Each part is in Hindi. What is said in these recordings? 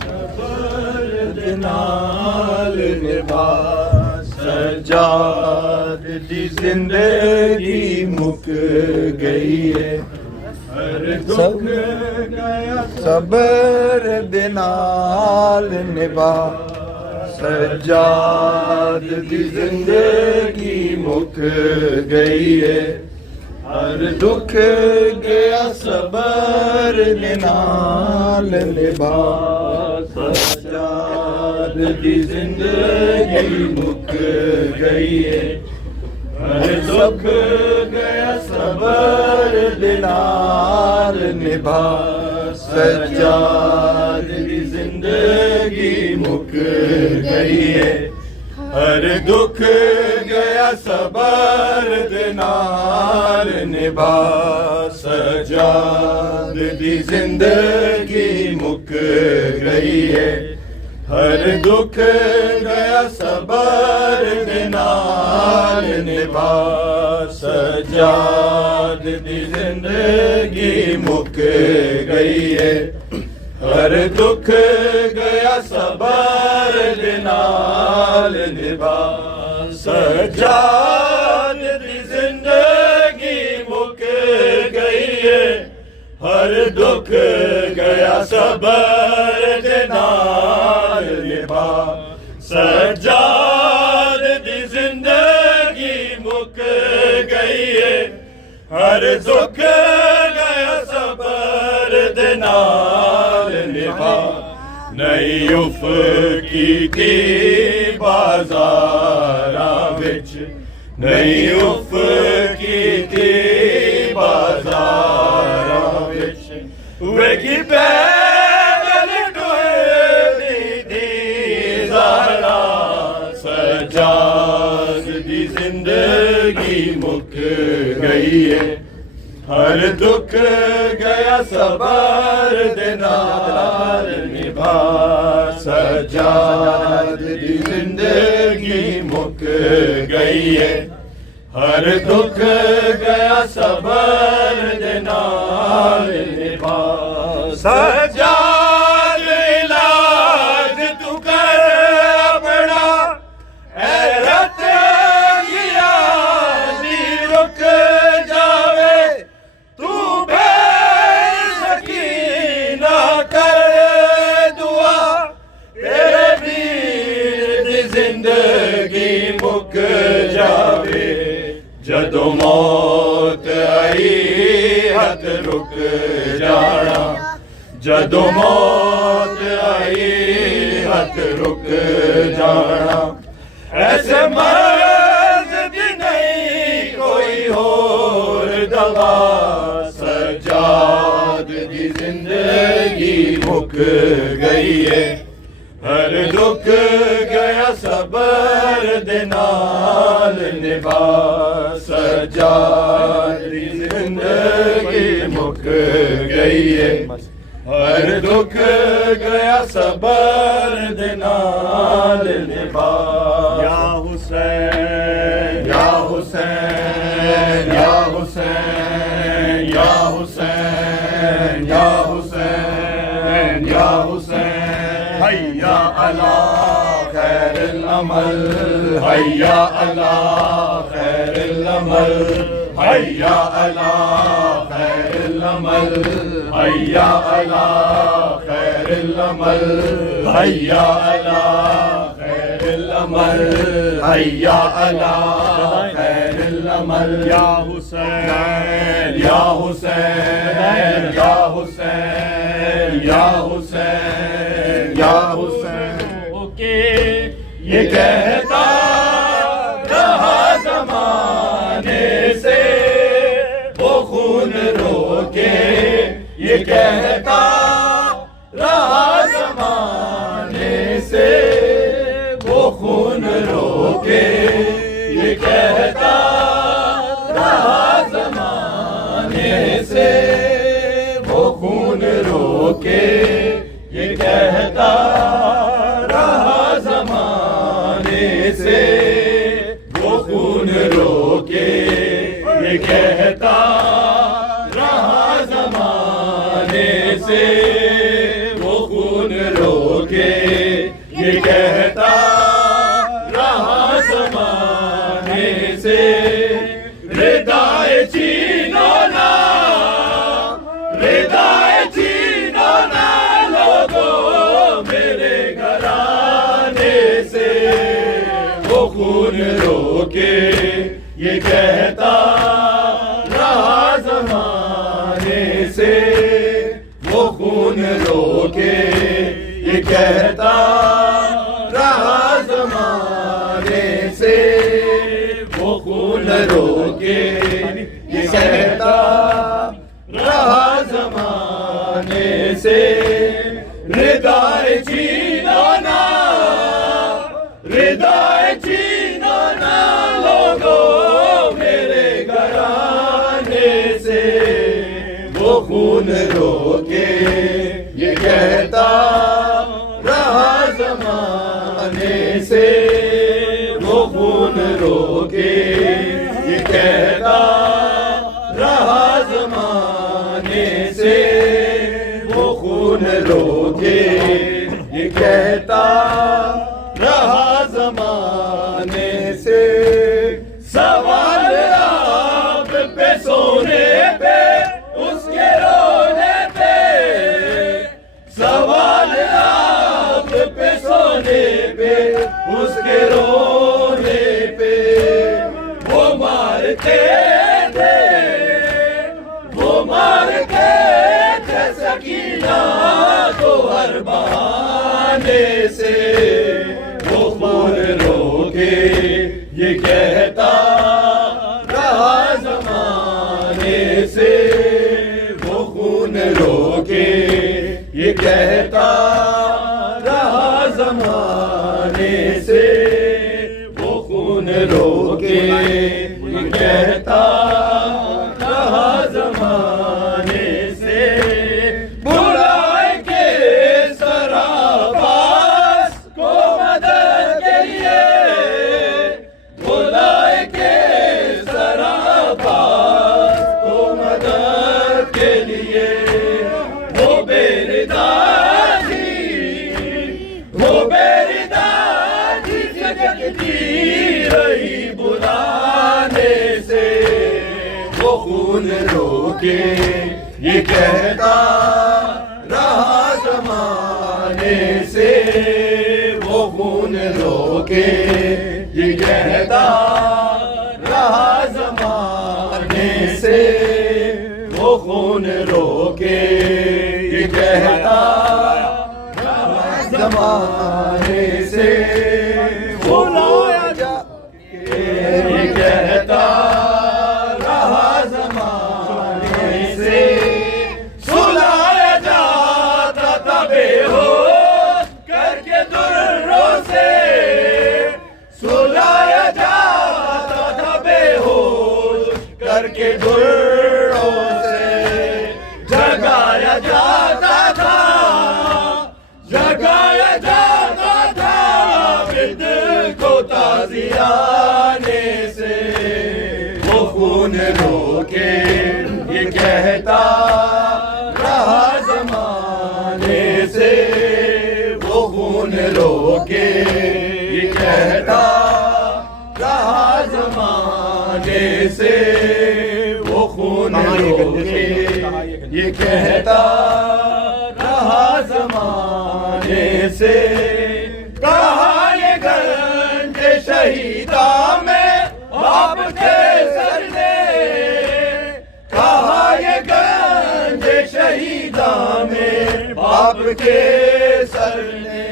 सबर दे नाल निभा सजाद दी जिंदगी मुक गई है हर दुख गया सबर दे नाल निभा सजाद दी जिंदगी मुक गई है हर दुख गया सबर दे नाल निभा सजाद दी जिंदगी मुक गई है हर दुख गया सबर दे नाल निभा सजाद दी जिंदगी मुक गई है हर दुख गया सबर दे नाल निभा सजाद दी जिंदगी मुक गई है हर दुख गया सबर दे नाल निभा सजाद दी जिंदगी मुक गई है हर दुख गया सबर दे नाल निभा सजाद दी जिंदगी मुक गई है हर दुख गया सबर दे नाल निभा सजाद दी जिंदगी मुक गई है हर दुख गया सबर दे नाल निभा नहीं उफ की बाजारां विच नहीं उफ की बाजारां विच वेखी पैदल टुरदी ज़ारा सजाद दी जिंदगी मुक गई है हर दुख गया सबर दे नाल निभा सजाद दी जिंदगी मुक गई है हर दुख गया सबर दे नाल निभा सजाद इलाज तू कर अपना हैरत किया दी रुक जावे तू बेसकीना कर दुआ तेरे वीर दी जिंदगी मुक जावे जदों मौत आई हथ रुक जाना जदों मौत आई हथ रुक जाना ऐसे मर्ज दी नहीं कोई होर दवा सजाद दी जिंदगी मुक गई है हर दुख गया सबर दे नाल निभा सजाद दी जिंदगी मुक गई है हर दुख गया सबर दे नाल निभा या हुसैन या हुसैन या हुसैन या हुसैन या हुसैन या हुसैन हैया अला खैरुल अमल हैया अला खैरुल अमल हैया अला खैरुल अमल हैया अला खैरुल अमल हैया अला खैरुल अमल हैया अला खैरुल अमल या हुसैन या हुसैन या हुसैन या हुसैन या हुसैन ओके ये कहता रहा ज़माने से वो खून रोके ये कहता रहा ज़माने से वो खून रोके ये कहता रहा ज़माने से वो खून रोके ये कहता रहा ज़माने से वो खून रोके ये कहता रहा ज़माने से वो खून रोके जमाने से रिदाए छीनो ना, रिदाए छीनो ना लोगों मेरे घराने से। वो खून रोके ये कहता रहा जमाने से, वो खून रोके ये कहता रहा जमाने से, वो खून रोके ये कहता रहा जमाने से। रिदाए छीनो ना, रिदाए छीनो ना लोगों मेरे घराने से। वो खून रोके ये कहता रहा जमाने से, वो खून रोके ये कहता रहा जमाने से, वो खून रोके ये कहता रहा जमाने से। सवाल आप पे सोने पे उसके रोने पे, सवाल आप पे सोने पे उसके रोने पे। वो मारते थे, वो मारते थे सकीना को हर बहाने से। वो खून रोके ये कहता रहा जमाने से, वो खून रोके ये कहता रहा जमाने से। वो खून रोके ये कहता रहा जमाने से। बुलाए के सराबास को मदद के लिए, बुलाए के सराबास को मदद के लिए। वो बेरिदाजी, वो बेरिदाजी जगती रही बुलाने से। वो खून रोके ये कहता रहा जमाने से, वो खून रोके ये कहता रहा जमाने से। वो खून रोके ये कहता रहा जमाने से। बुलाया जा ये कहता रहा जमाने से। सुलाया जाता था बेहोश करके दुर्रों से, सुलाया जाता था बेहोश करके दुर्रों से। जगाया जाता था, जगाया जाता था बिद को ताज़ियाने से। वो खून रोके ये कहता रहा जमाने से, वो खून रोके ये कहता रहा जमाने से। वो खून रोके ये कहता रहा जमाने से। कहा ये गंज शहीदा में बाप के सर ने, कहा ये गंज शहीदा में बाप के सर ने।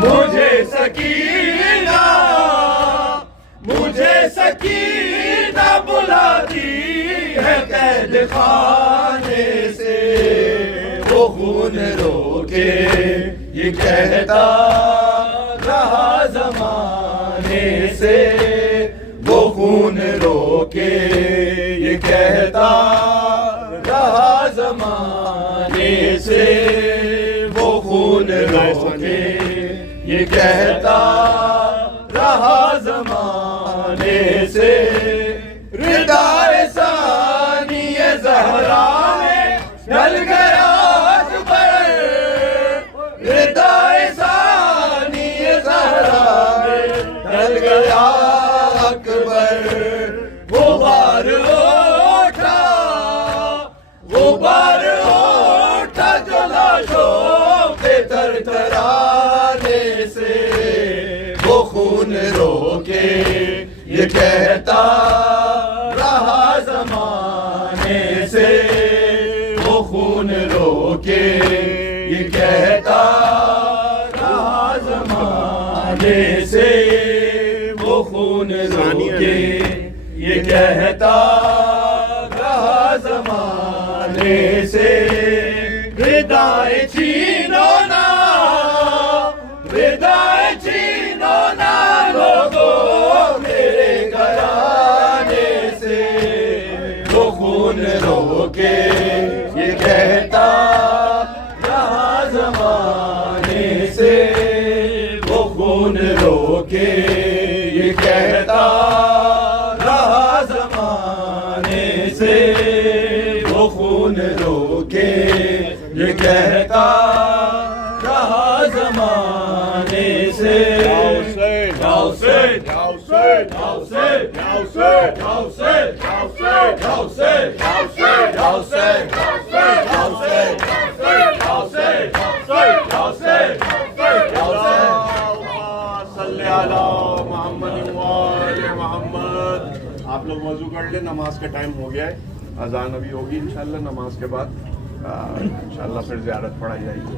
मुझे सकीना, मुझे सकीना बुलाती है कैद खाने से। वो खून रोके ये कहता रहा जमाने से, वो खून रोके ये कहता रहा जमाने से। वो खून रोके ये कहता रहा जमाने से। रिदाए सानिए ज़हरा में ढल गया अकबर, रिदाए सानिए ज़हरा में ढल गया अकबर गुबार उठा जो लाशों पे थरथराने से वो खून रोके ये कहता रहा ज़माने से वो खून रोके ये कहता रहा ज़माने से वो खून रोके ये कहता रहा ज़माने से विदाई छीनो ना लोगों मेरे घराने से वो खून रोके ये कहता रहा ज़माने से वो खून रोके ये कहता रहा ज़माने से वो खून रोके ये कहता रहा ज़माने से आप लोग वजू कर ले, नमाज का टाइम हो गया है, अजान अभी होगी इंशाल्लाह, नमाज के बाद इंशाल्लाह फिर ज़ियारत पढ़ाई जाएगी।